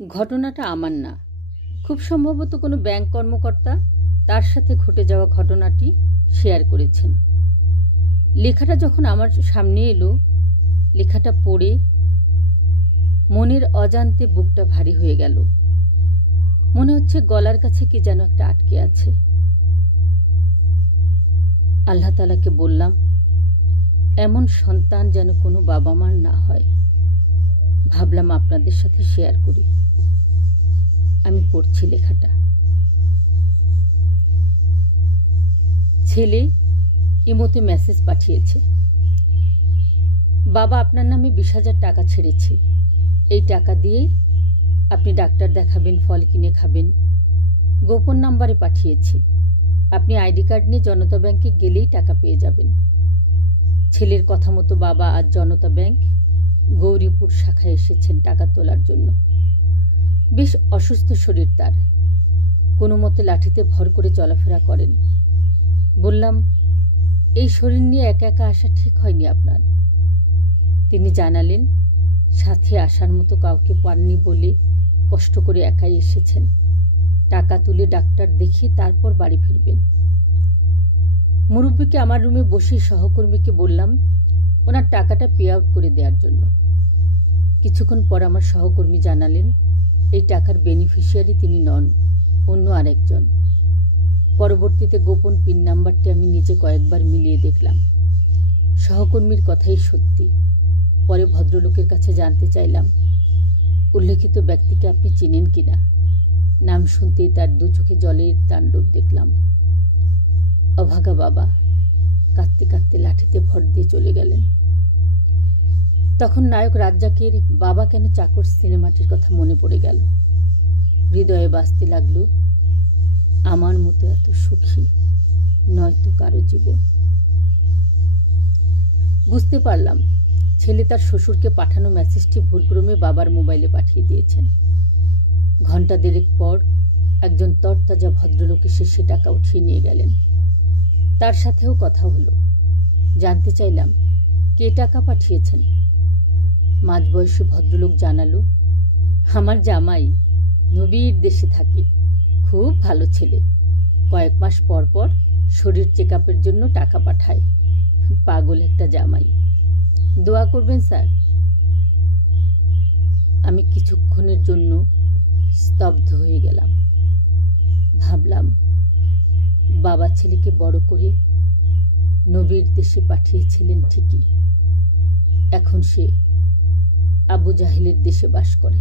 ঘটনাটা আমার না, খুব সম্ভবত কোনো ব্যাংক কর্মকর্তা তার সাথে ঘটে যাওয়া ঘটনাটি শেয়ার করেছেন। লেখাটা যখন আমার সামনে এলো, লেখাটা পড়ে মনের অজান্তে বুকটা ভারী হয়ে গেল। মনে হচ্ছে গলার কাছে কি যেন একটা আটকে আছে। আল্লাহ তাআলাকে বললাম, এমন সন্তান যেন কোনো বাবা মার না হয়। ভাবলাম আপনাদের সাথে শেয়ার করি। আমি পড়ছি লেখাটা। ছেলে ইমোতে মেসেজ পাঠিয়েছে, বাবা আপনার নামে 20,000 টাকা ছেড়েছি, এই টাকা দিয়ে আপনি ডাক্তার দেখাবেন, ফল কিনে খাবেন। গোপন নাম্বারে পাঠিয়েছি, আপনি আইডি কার্ড নিয়ে জনতা ব্যাংকে গেলেই টাকা পেয়ে যাবেন। ছেলের কথা মতো বাবা আজ জনতা ব্যাংক গৌরীপুর শাখায় এসেছেন টাকা তোলার জন্য। বেশ অসুস্থ শরীর তার, কোনো মতে লাঠিতে ভর করে চলাফেরা করেন। বললাম, এই শরীর নিয়ে একা একা আসা ঠিক হয়নি আপনার। তিনি জানালেন, সাথে আসার মতো কাউকে পাননি বলে কষ্ট করে একাই এসেছেন। টাকা তুলে ডাক্তার দেখিয়ে তারপর বাড়ি ফিরবেন। মুরব্বীকে আমার রুমে বসে সহকর্মীকে বললাম ওনার টাকাটা পে আউট করে দেওয়ার জন্য। কিছুক্ষণ পর আমার সহকর্মী জানালেন, এই টাকার বেনিফিশিয়ারি তিনি নন, অন্য আরেকজন। পরবর্তীতে গোপন পিন নাম্বারটি আমি নিজে কয়েকবার মিলিয়ে দেখলাম। সহকর্মীর কথাই সত্যি। পরে ভদ্রলোকের কাছে জানতে চাইলাম, উল্লেখিত ব্যক্তিকে আপনি চেনেন কিনা? নাম শুনতেই তার দু চোখে জলের তাণ্ডব দেখলাম। অভাগা বাবা কাঁদতে কাঁদতে লাঠিতে ভর দিয়ে চলে গেলেন। তখন নায়ক রাজ্জাকের বাবা কেন চাকর সিনেমাটির কথা মনে পড়ে গেল। হৃদয়ে বাজতে লাগলো, আমার মতো এত সুখী নয়তো কারো জীবন। বুঝতে পারলাম ছেলে তার শ্বশুরকে পাঠানো মেসেজটি ভুলক্রমে বাবার মোবাইলে পাঠিয়ে দিয়েছেন। ঘন্টা দেড়েক পর একজন তরতাজা ভদ্রলোক এসে সে টাকা উঠিয়ে নিয়ে গেলেন। তার সাথেও কথা হলো। জানতে চাইলাম, কে টাকা পাঠিয়েছেন? মাঝবয়সী ভদ্রলোক জানালো, আমার জামাই, নবীর দেশে থাকে, খুব ভালো ছেলে। কয়েক মাস পর পর শরীর চেক আপের জন্য টাকা পাঠায়। পাগল একটা জামাই, দোয়া করবেন স্যার। আমি কিছুক্ষণের জন্য স্তব্ধ হয়ে গেলাম। ভাবলাম, বাবা ছেলেকে বড় করে নবীর দেশে পাঠিয়েছিলেন ঠিকই, এখন সে আবু জাহেলের দেশে বাস করে।